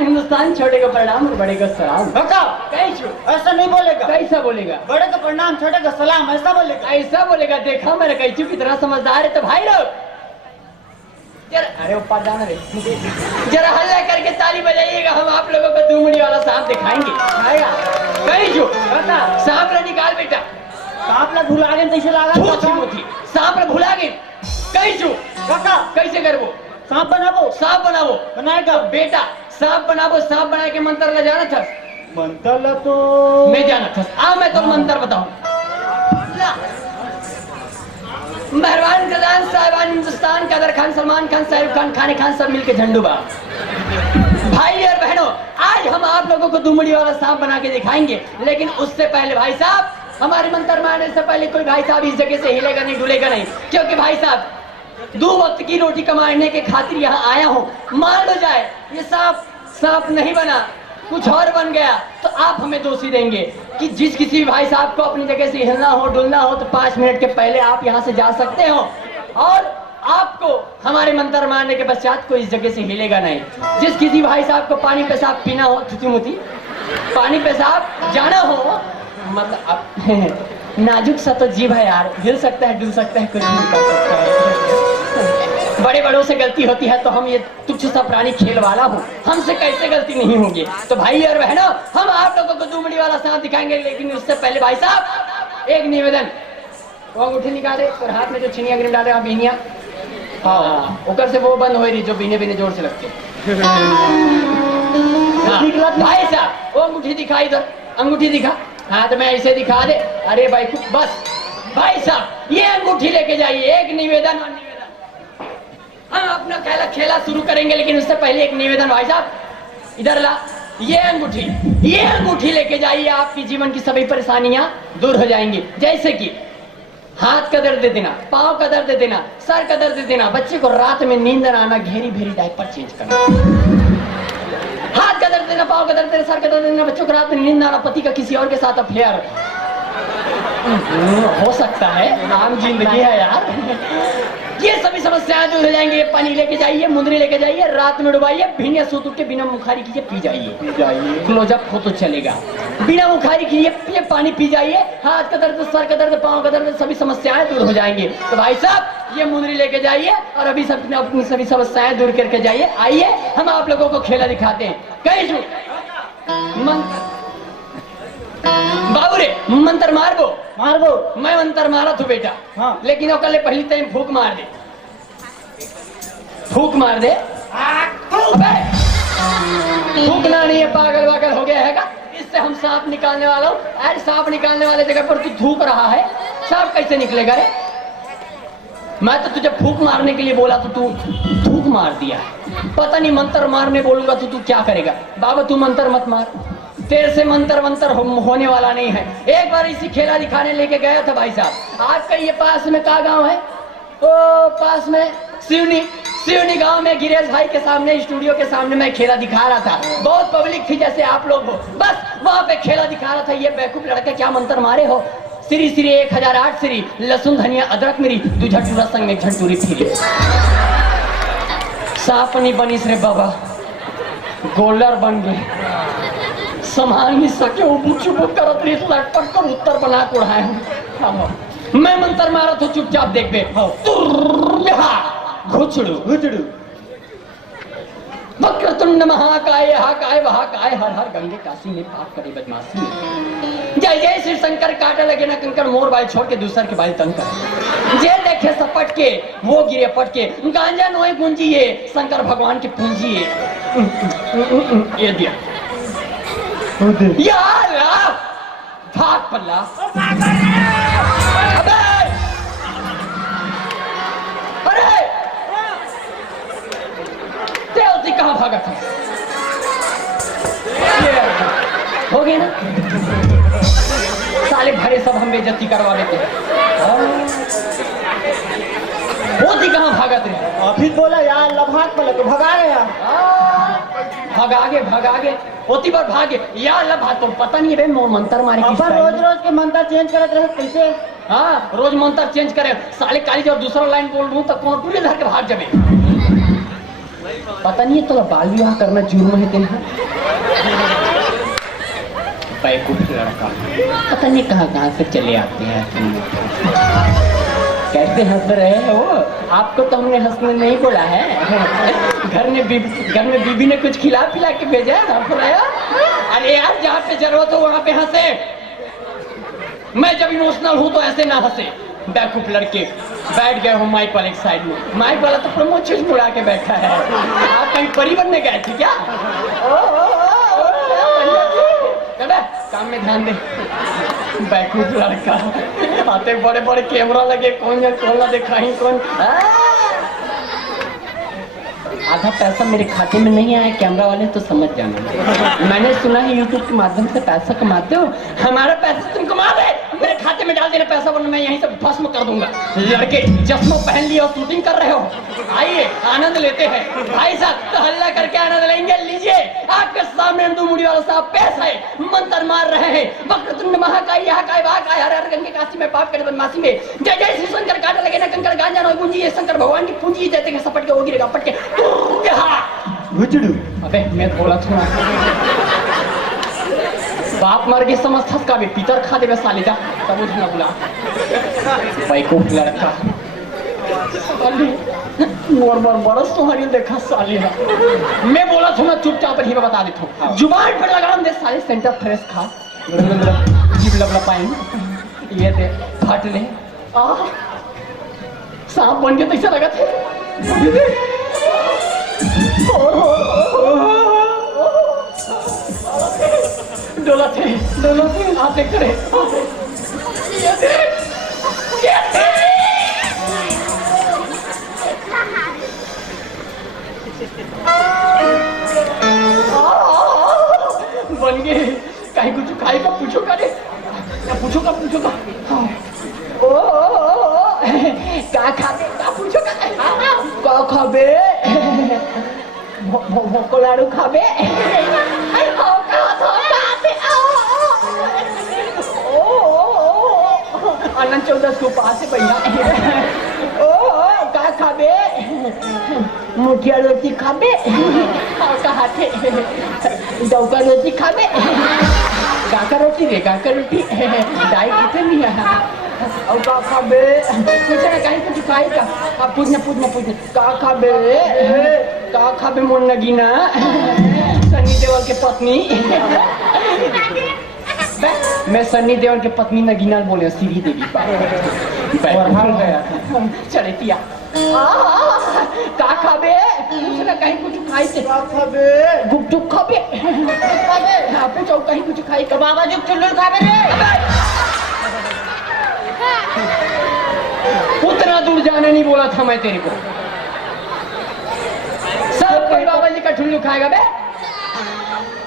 हिंदुस्तान छोटे का प्रणाम और बड़े का सलाम। ऐसा नहीं बोलेगा। कैसा बोलेगा? बड़े का प्रणाम छोटे का सलाम ऐसा बोलेगा। ऐसा बोलेगा। देखा मेरे कैचू कितना समझदार है। तो भाई लोग अरे ऊपर जाना रे, जरा हल्ला करके ताली बजाइएगा। हम आप लोगों को दूमड़ी वाला सांप दिखाएंगे। कैचू सांप ला निकाल बेटा। सांप ला भुला गए कैसे लागा? सांप ला भुला गए कैचू काका कैसे करबो? सांप बनाबो। सांप बनाबो बनाएगा बेटा। सांप बनाबो। सांप बना के मंत्र ला जाना था। मंत्र ला तो मैं जाना था। आ मैं तो मंत्र बताऊं। मेहरबान खजान साहिबान हिंदुस्तान कादर खान सलमान खान शाहरुख खान खाने खान सब मिलके झंडूबा। भाई और बहनों आज हम आप लोगों को दुमड़ी वाला सांप बना के दिखाएंगे। लेकिन उससे पहले भाई साहब हमारे मंत्र मारने से पहले कोई भाई साहब इस जगह से हिलेगा नहीं डुलेगा नहीं। क्योंकि भाई साहब 2 वक्त की रोटी कमाने के खातिर यहाँ आया हूँ। मान लो जाए ये सांप नहीं बना कुछ और बन गया तो आप हमें दोषी देंगे कि जिस किसी भाई साहब को अपनी जगह से हिलना हो डुलना हो तो 5 मिनट के पहले आप यहाँ से जा सकते हो। और आपको हमारे मंत्र मारने के पश्चात कोई इस जगह से हिलेगा नहीं। जिस किसी भाई साहब को पानी पेशाब पीना हो छुती पानी पेशाब जाना हो मतलब नाजुक सा तो जीव है यार। हिल सकता है डुल सकता है कुछ नहीं कर सकता है। बड़े बड़ों से गलती होती है तो हम ये तुच्छ सा प्राणी खेल वाला हूँ। हमसे कैसे गलती नहीं होगी। तो भाई और बहनों हम आप लोगों को दुमड़ी वाला सांप दिखाएंगे। लेकिन उससे पहले भाई साहब एक निवेदन। वो अंगूठी निकाले और हाथ में जो छिनिया गिर डाले आप बीनिया हाँ ऊपर से वो बंद हो रही जो बीने जोर से लगते। भाई साहब वो अंगूठी दिखा इधर। अंगूठी दिखा। हाँ तो मैं ऐसे दिखा दे। अरे भाई बस भाई साहब ये अंगूठी लेके जाइए। एक निवेदन हम अपना खेला शुरू करेंगे। लेकिन उससे पहले एक निवेदन भाई साहब इधर ला। ये अंगूठी लेके जाइए। आपकी जीवन की सभी परेशानियां दूर हो जाएंगी। जैसे कि हाथ का दर्द देना, पाँव का दर्द देना, सर का दर्द देना, बच्चे को रात में नींद न आना, घेरी भेरी डायपर चेंज करना। हाथ का दर्द देना, पाँव का दर्द देना, सर का दर्द देना, बच्चों को रात में नींद न आना, पति का किसी और के साथ अफेयर हो सकता है। आम जिंदगी है यार। ये सभी समस्याएं दूर हो जाएंगे। ये पानी लेके जाइए, मुंदरी लेके जाइए, रात में डुबाइए, बिना सूत उठ के बिना मुखारी कीजिए पी जाइए। क्लोजअप हो तो चलेगा। बिना मुखारी कीजिए ये पानी पी जाइए। हाथ का दर्द, सर का दर्द, पाँव का दर्द सभी समस्याएं दूर हो जाएंगे। तो भाई साहब ये मुंदरी लेके जाइए और अभी सब अपनी सभी समस्याएं दूर करके जाइए। आइए हम आप लोगों को खेला दिखाते हैं। कहीं बाबू रे मंत्र मारबो मैं मंत्र मारा तू बेटा। हाँ। लेकिन कल पहली टाइम फूक मार दे। अबे फूकना नहीं है। पागल हो गया है का? इससे हम सांप निकालने वाला हूँ। अरे सांप निकालने वाले जगह पर तू थूक रहा है। सांप कैसे निकलेगा रे? मैं तो तुझे फूक मारने के लिए बोला तो तू थूक मार दिया। पता नहीं मंत्र मारने बोलूंगा तो तू क्या करेगा। बाबा तू मंत्र मत मार। तेरे से मंत्र होने वाला नहीं है। एक बार इसी खेला दिखाने लेके गया था भाई साहब। आपका ये पास में का गांव है? ओ पास में सिवनी गांव में गिरीश भाई के सामने स्टूडियो के सामने मैं खेला दिखा रहा था। बहुत पब्लिक थी जैसे आप लोग हो। बस वहां पे खेला दिखा रहा था। ये बेवकूफ लड़का क्या मंत्र मारे हो? श्री 1008 श्री लहसुन धनिया अदरक मेरी दू झटूरा संग में झटूरी फिरी। सांप नहीं बनीस रे बाबा, गोलर बन गए। संभाल नहीं सके उबुक करत रही लटपट कर उत्तर बना को उड़ाए। मैं मंत्र मारा तो चुपचाप देख बे। घुचड़ू वक्रतुंड महाकाय हाकाय वहाकाय हर हर गंगे काशी में पाप करे बदमाशी। जय जय श्री शंकर काटे लगे ना कंकर मोर बाल छोड़ के दूसर के बाल तंग कर। जे देखे सपट के वो गिरे पट के। गांजा नोए गुंजिए शंकर भगवान के पूंजिए। ये दिया यार भाग पल्ला। अरे तेवती कहाँ भागा था? हो गई ना साले भरे सब हम बेइज्जती करवा देते। पोती कहाँ भागत रहे? अभी बोला यार लभाग पलट तो भगा गया। भागे पोती पर भागे यार लभा तो पता नहीं है मंत्र मारे किस अपन रोज रोज के मंत्र चेंज करते रहे कैसे? हाँ रोज मंत्र चेंज करे साले काली जब दूसरा लाइन बोल रहा हूँ तो कौन पूरे धर के भाग जावे। पता नहीं है तो बाल विवाह करना जुर्म है तेरे बेवकूफ लड़का। पता नहीं कहाँ से चले आते हैं। कैसे हंस रहे हैं वो? आपको तो हमने हंसने नहीं बोला है। घर में बीबी ने कुछ खिला पिला के भेजा है, हंस रहे हो? अरे यार जहाँ पे जरूरत हो वहाँ पे हंसे। मैं जब इमोशनल हूँ तो ऐसे ना हंसे। बेवकूफ लड़के बैठ गए हो माइक वाले साइड में। माइक वाला तो प्रमोशन मुड़ा के बैठा है। आप कहीं परिवार में गए थे क्या? काम में ध्यान दे। बेवकूफ लड़का आते बड़े बड़े कैमरा लगे कौन ना देखा ही कौन। आधा पैसा मेरे खाते में नहीं आया कैमरा वाले तो समझ जाना। मैंने सुना है यूट्यूब के माध्यम से पैसा कमाते हो। हमारा पैसा तुम कमा दे मेरे खाते में डाल देना पैसा वरना मैं यहीं से भस्म कर दूंगा। लड़के चश्मा पहन लिए और शूटिंग कर रहे हो। आइए आनंद लेते हैं भाई साहब तो हल्ला करके आनंद लेंगे। लीजिए आपके सामने हिंदू मुड़ी वाला साहब पेश है। मंत्र मार रहे हैं वक्रतुंड महाकाय महाकाय महाकाय हर हर गंगे काशी में पाप करे बदमाशी में जय जय श्री शंकर काटे लगे ना कंकड़ गांजा ना गुंजी शंकर भगवान की पूंजी जैसे सपट के हो गिरेगा पट के। अबे मैं बोला था बाप मर गए समझ थस का भी पीतर खा देवे साले जा तब उठना बुला बेवकूफ लड़का। मोर बड़ा सोहरी देखा साले। मैं बोला था ना चुपचाप ही बता देता हूँ। जुबान पर लगाम दे साले सेंटर फ्रेश खा जीभ लपलपाई ये दे फाट ले। सांप बन के कैसा लगा थे? डोला थे आप देख रहे बन गए। कहीं कुछ खाए का पूछो का पूछो का का खाबे का पूछो का खाबे भोको लाडू खाबे अनंत 14 के उपास है भैया। का खाबे मुठिया रोटी खाबे कहा थे दौका रोटी खाबे काका रोटी रे काका रोटी दाई कितने नहीं है और का खाबे कुछ ना कहीं कुछ खाए का आप पूछना का खाबे मोन नगीना सनी देओल के पत्नी। मैं सन्नी देओल के पत्नी नगीना बोले श्री देवी चले पिया का खाबे कुछ ना कहीं कुछ खाए थे गुपचुप खाबे पूछो कहीं कुछ खाए का बाबा जो चुल्लू खाबे रे। उतना दूर जाने नहीं बोला था मैं तेरे को। सब कोई बाबा जी का ठुल्लू खाएगा बे।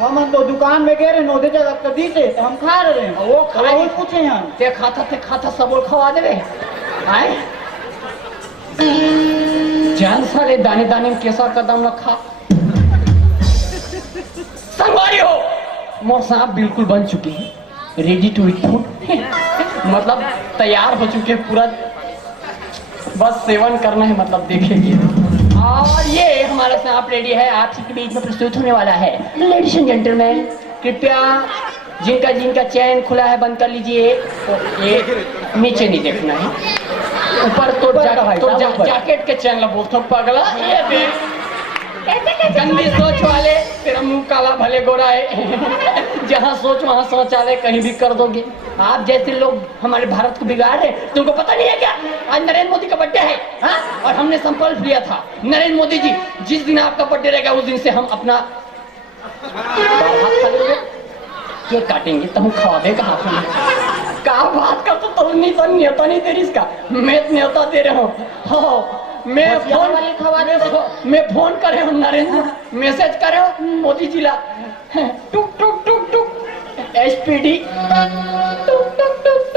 हम तो दुकान में गए रहे नोदे जगह कदी से हम खा रहे हैं वो खाए पूछे हैं ते खाता सब और खवा देवे आए जान साले दाने दाने में कैसा कदम रखा। संगवारी हो मोर सांप बिल्कुल बन चुके हैं रेडी टू ईट फूड मतलब तैयार हो चुके पूरा बस सेवन करना है मतलब देखेंगे। और ये हमारा सांप रेडी है आप सबके बीच में प्रस्तुत होने वाला है। लेडीज एंड जेंटलमैन कृपया जिनका चैन खुला है बंद कर लीजिए। ये नीचे नहीं देखना है ऊपर तो जैकेट के चैन बोलते पगला। ये गंदी सोच वाले तेरा मुंह काला भले गोरा है जहाँ सोच वहाँ शौचालय कहीं भी कर दोगे। आप जैसे लोग हमारे भारत को बिगाड़ रहे तुमको पता नहीं है क्या? आज नरेंद्र मोदी का बर्थडे है हाँ? और हमने संकल्प लिया था नरेंद्र मोदी जी जिस दिन आपका बर्थडे रहेगा उस दिन से हम अपना केक काटेंगे तो हम खवा देगा हाथ में। क्या बात कर तो नहीं तो न्योता नहीं दे रही इसका मैं न्योता दे रहा हूँ। मैं फोन करे हूँ नरेंद्र मैसेज करे हो मोदी जी ला टुक टुक टुक टुक SPD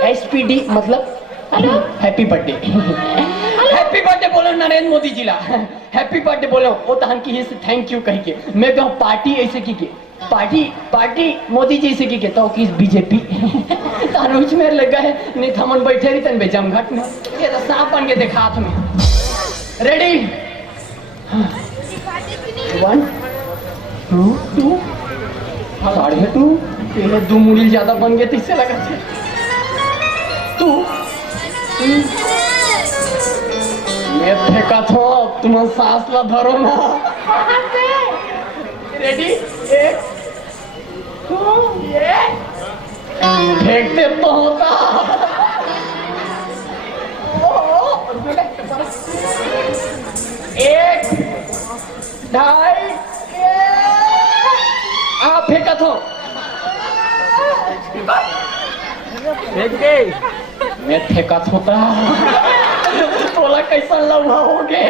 SPD मतलब हैप्पी बर्थडे। हैप्पी बर्थडे बोलो नरेंद्र मोदी जी ला। हैप्पी बर्थडे बोलो वो तो हम की से थैंक यू कह के मैं कहूँ पार्टी ऐसे की के पार्टी मोदी जी से की के तो किस बीजेपी तारुच में लग गए नहीं थमन बैठे रही तन बेजम घाट में ये तो सांप बन के देखा हाथ में। रेडी 1 2 2 ये 2 मुड़ी ज्यादा बन गए तो इससे लगा 2 मैं फेंका था तुम सांस ला धरो ना। रेडी 1 2 ये फेंकते तो होता। एक ढाई आप फेंका था मैं फेंका था तोला कैसा लम्हा हो गए।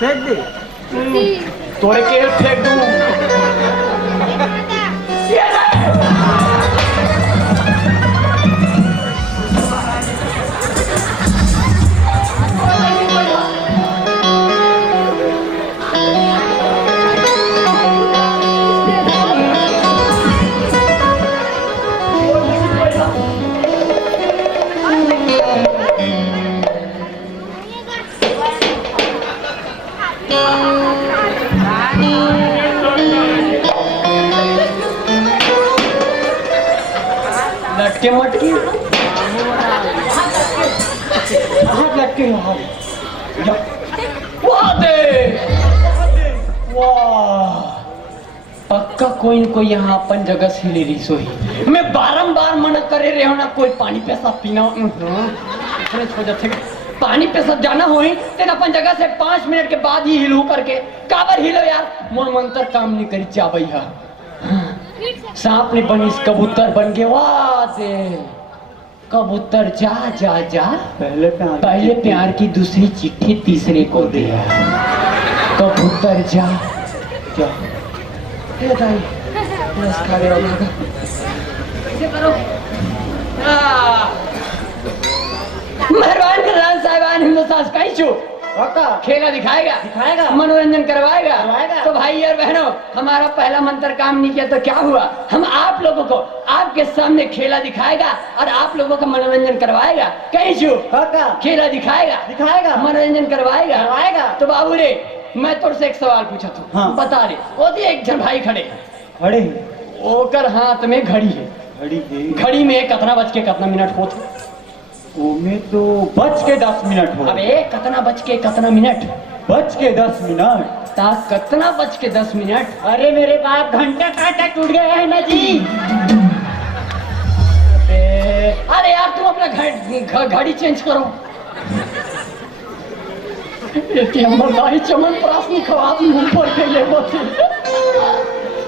फेंक दे तोड़े के फेंक दूं। लटके मटके हाथ लटके वाह पक्का कोई न कोई यहाँ अपन जगह से ले रही सोई। मैं बारंबार मना करे रहे हो ना कोई पानी पेशाब पीना पानी पेशाब जाना हो ही तेन अपन जगह से 5 मिनट के बाद ही हिलू करके काबर हिलो यार मोर मंत्र काम नहीं करी चाबई हा। सांप ने बनी कबूतर बन गए। वाह दे कबूतर जा जा जा पहले प्यार की दूसरी चिट्ठी तीसरे को दिया। कबूतर जा जा मेहरबान प्रधान साहिबान हिंदुस्तान का ही चुप खेला दिखाएगा मनोरंजन करवाएगा। तो भाई और बहनों हमारा पहला मंत्र काम नहीं किया तो क्या हुआ। हम आप लोगों को आपके सामने खेला दिखाएगा और आप लोगों का मनोरंजन करवाएगा। कहीं चुप खेला दिखाएगा मनोरंजन करवाएगा। तो बाबू रे मैं तुझसे से एक सवाल पूछा था। हाँ। बता रे वो एक जन भाई खड़े ओकर हाथ में घड़ी है। घड़ी में कितना बज के कितना मिनट होते में तो बज के 10 मिनट हो। अबे कितना बज के कितना मिनट बज के 10 मिनट कितना बज के 10 मिनट। अरे मेरे बाप घंटा कांटा टूट गया है ना जी। अरे यार तुम अपना घड़ी चेंज करो। चमन प्रासनी खवाब मुंह पर के ले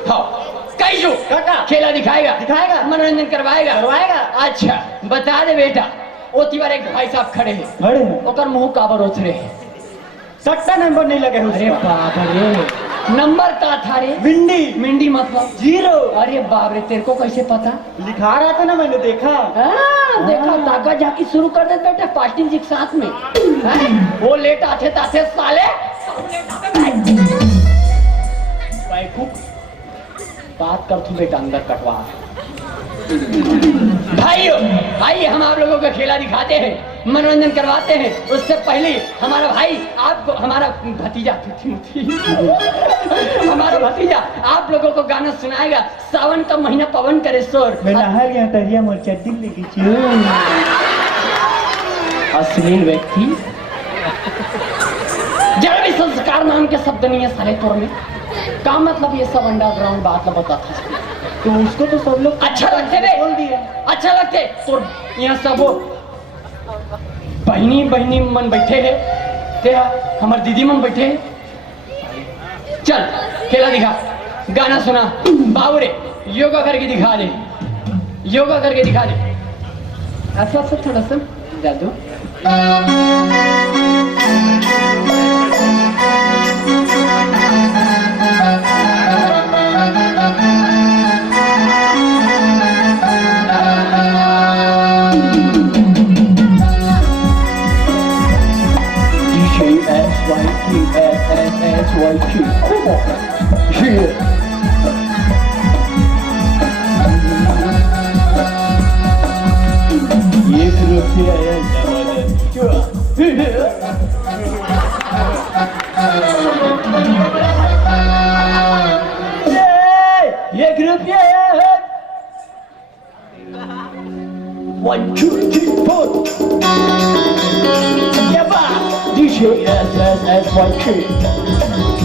हाँ कैसो खेला दिखाएगा मनोरंजन करवाएगा। अच्छा बता दे बेटा ओती बार एक भाई साहब खड़े हैं ओकर मुंह काबर उछ रहे हैं। सट्टा नंबर नहीं लगे। अरे बाप रे नंबर का था रे मिंडी मतलब 0। अरे बाप रे तेरे को कैसे पता लिखा रहा था ना मैंने देखा। देखा ताका जाके शुरू कर दे बेटा पार्टी जी के साथ में। वो लेट आते साले बात कर तू बेटा अंदर कटवा। भाई हम आप लोगों का खेला दिखाते हैं मनोरंजन करवाते हैं। उससे पहले हमारा भाई आपको हमारा भतीजा हमारा भतीजा आप लोगों को गाना सुनाएगा। सावन का महीना पवन करे शोर मैं नहा गया तरिया मोर चड्डी लेके अश्लील व्यक्ति जरा भी संस्कार नाम के शब्द नहीं है साले तोर में। का मतलब ये सब अंडरग्राउंड बात बता था तो उसको तो सब लोग अच्छा लगते रे बोल दिया। अच्छा लगते तो यहाँ सब बहनी मन बैठे है तेरा हमार दीदी मन बैठे है। चल खेला दिखा गाना सुना बाबू रे योगा करके दिखा दे ऐसा थोड़ा सा जादू। एक रुपया 1 2 3 4 Yeah, DJ SSS 1 2